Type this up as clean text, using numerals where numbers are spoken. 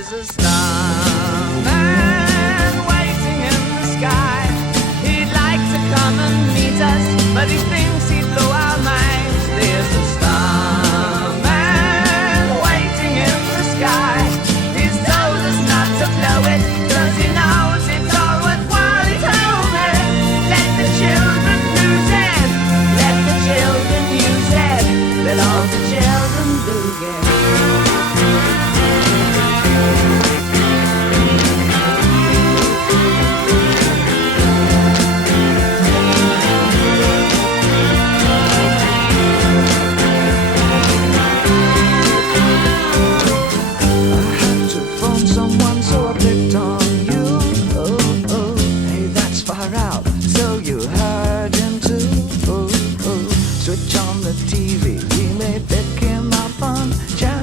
There's a starman waiting in the sky. He'd like to come and meet us, but he's